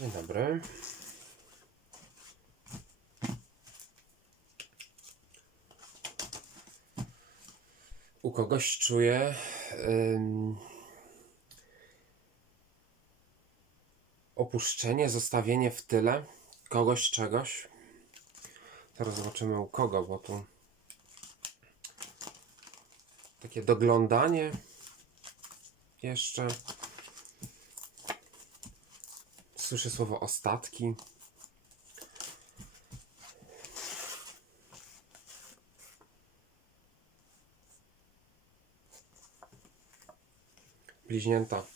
Dzień dobry. U kogoś czuję ym, opuszczenie, zostawienie w tyle kogoś, czegoś. Teraz zobaczymy u kogo, bo tu takie doglądanie jeszcze. Słyszę słowo ostatki. Bliźnięta.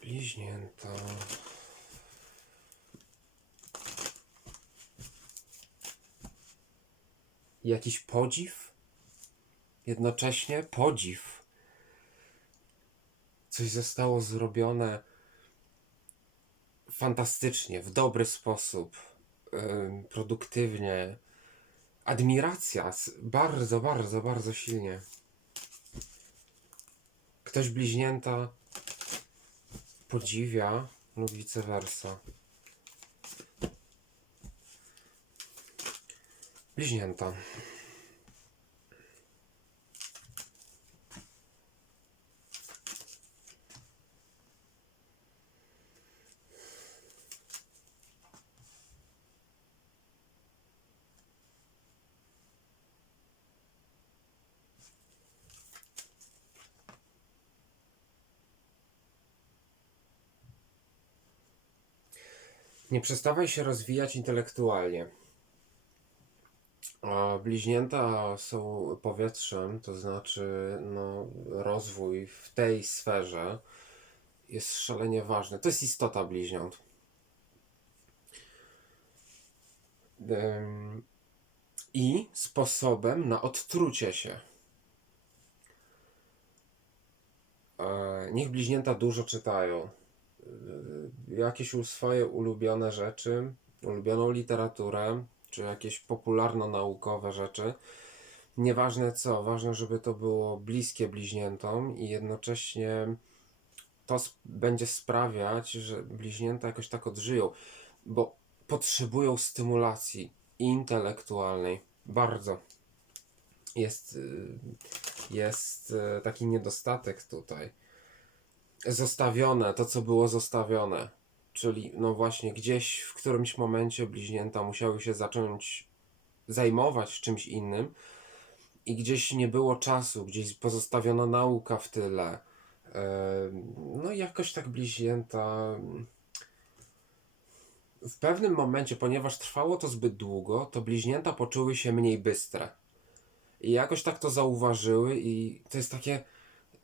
Bliźnięta. Jakiś podziw? Jednocześnie podziw. Coś zostało zrobione fantastycznie, w dobry sposób, produktywnie. Admiracja, bardzo, bardzo, bardzo silnie. Ktoś bliźnięta podziwia lub vice versa. Bliźnięta. Nie przestawaj się rozwijać intelektualnie. A bliźnięta są powietrzem, to znaczy no, rozwój w tej sferze jest szalenie ważny. To jest istota bliźniąt. I sposobem na odtrucie się. E, Niech bliźnięta dużo czytają. Jakieś swoje ulubione rzeczy, ulubioną literaturę, czy jakieś popularno-naukowe rzeczy. Nieważne co, ważne, żeby to było bliskie bliźniętom i jednocześnie to sp- będzie sprawiać, że bliźnięta jakoś tak odżyją, bo potrzebują stymulacji intelektualnej. Bardzo. Jest, jest taki niedostatek tutaj. Zostawione, to co było zostawione. Czyli, no właśnie, gdzieś w którymś momencie bliźnięta musiały się zacząć zajmować czymś innym i gdzieś nie było czasu, gdzieś pozostawiono nauka w tyle. Em, No i jakoś tak bliźnięta. W pewnym momencie, ponieważ trwało to zbyt długo, to bliźnięta poczuły się mniej bystre. I jakoś tak to zauważyły, i to jest takie,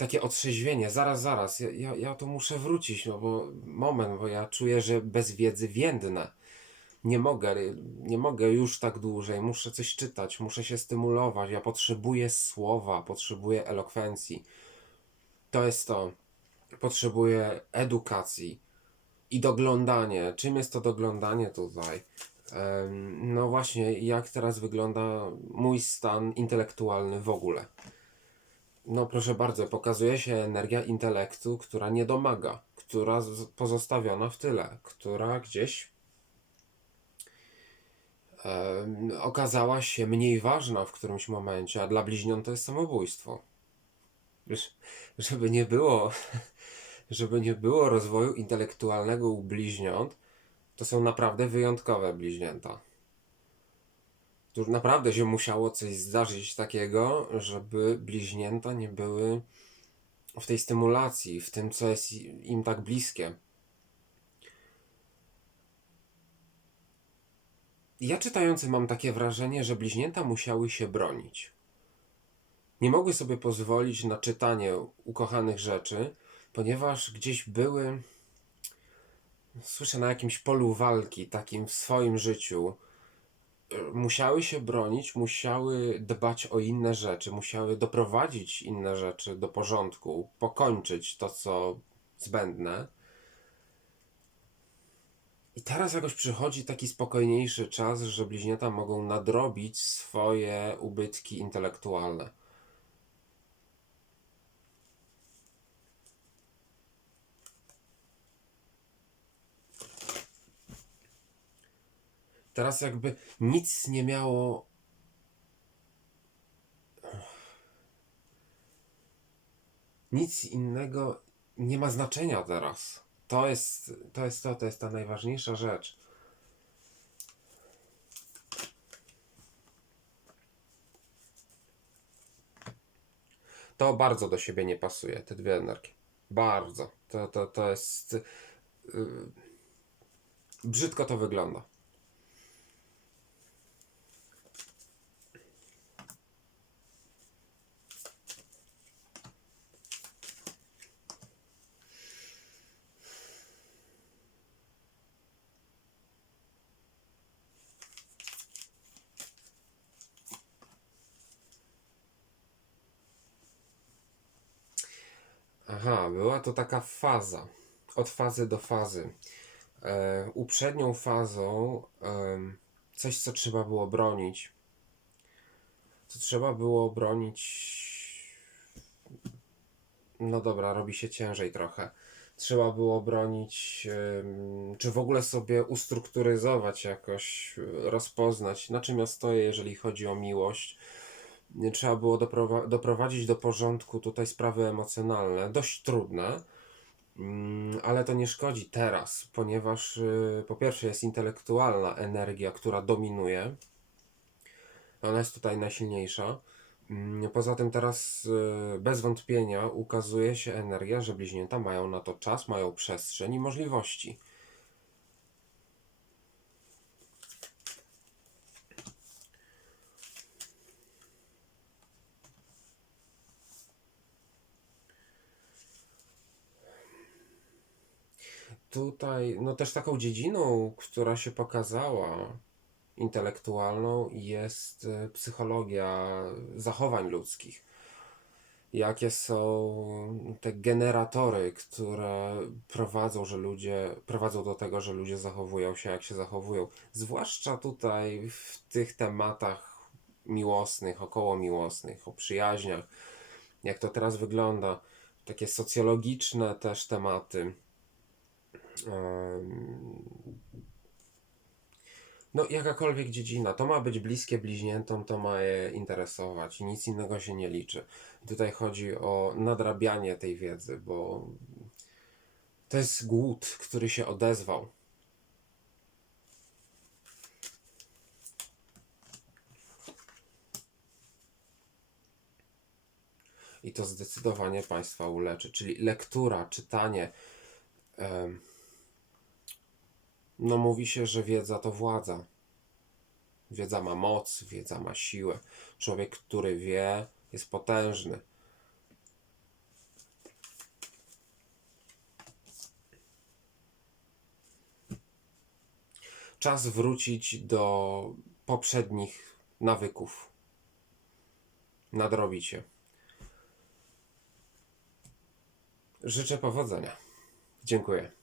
takie otrzeźwienie. Zaraz, zaraz, ja, ja, ja tu muszę wrócić, no bo moment, bo ja czuję, że bez wiedzy więdnę. Nie mogę, nie mogę już tak dłużej, muszę coś czytać, muszę się stymulować. Ja potrzebuję słowa, potrzebuję elokwencji. To jest to. Potrzebuję edukacji i doglądanie. Czym jest to doglądanie tutaj? No właśnie, jak teraz wygląda mój stan intelektualny w ogóle? No proszę bardzo, pokazuje się energia intelektu, która nie domaga, która pozostawiona w tyle, która gdzieś okazała się mniej ważna w którymś momencie, a dla bliźniąt to jest samobójstwo. Wiesz, żeby nie było, żeby nie było rozwoju intelektualnego u bliźniąt, to są naprawdę wyjątkowe bliźnięta. Tu naprawdę się musiało coś zdarzyć takiego, żeby bliźnięta nie były w tej stymulacji, w tym, co jest im tak bliskie. Ja czytający mam takie wrażenie, że bliźnięta musiały się bronić. Nie mogły sobie pozwolić na czytanie ukochanych rzeczy, ponieważ gdzieś były, słyszę, na jakimś polu walki, takim w swoim życiu. Musiały się bronić, musiały dbać o inne rzeczy, musiały doprowadzić inne rzeczy do porządku, pokończyć to, co zbędne. I teraz jakoś przychodzi taki spokojniejszy czas, że bliźnięta mogą nadrobić swoje ubytki intelektualne. Teraz jakby nic nie miało. Nic innego nie ma znaczenia teraz. To jest to, jest to, to jest ta najważniejsza rzecz. To bardzo do siebie nie pasuje, te dwie energie. Bardzo. To, to, to jest. Yy, brzydko to wygląda. Aha, była to taka faza. Od fazy do fazy. E, uprzednią fazą em, coś, co trzeba było bronić. Co trzeba było bronić. No dobra, robi się ciężej trochę. Trzeba było bronić, czy w ogóle sobie ustrukturyzować jakoś, e, rozpoznać, na czym ja stoję, jeżeli chodzi o miłość. Trzeba było doprowa- doprowadzić do porządku tutaj sprawy emocjonalne, dość trudne, mm, ale to nie szkodzi teraz, ponieważ y, po pierwsze jest intelektualna energia, która dominuje. Ona jest tutaj najsilniejsza. Mm, Poza tym teraz y, bez wątpienia ukazuje się energia, że bliźnięta mają na to czas, mają przestrzeń i możliwości. Tutaj, no też taką dziedziną, która się pokazała intelektualną, jest y, psychologia zachowań ludzkich. Jakie są te generatory, które prowadzą, że ludzie, prowadzą do tego, że ludzie zachowują się jak się zachowują. Zwłaszcza tutaj w tych tematach miłosnych, około miłosnych, o przyjaźniach, jak to teraz wygląda. Takie socjologiczne też tematy. No, jakakolwiek dziedzina, to ma być bliskie bliźniętom, to ma je interesować i nic innego się nie liczy. Tutaj chodzi o nadrabianie tej wiedzy, bo to jest głód, który się odezwał. I to zdecydowanie Państwa uleczy. Czyli lektura, czytanie. em, No, mówi się, że wiedza to władza. Wiedza ma moc, wiedza ma siłę. Człowiek, który wie, jest potężny. Czas wrócić do poprzednich nawyków. Nadrobić się. Życzę powodzenia. Dziękuję.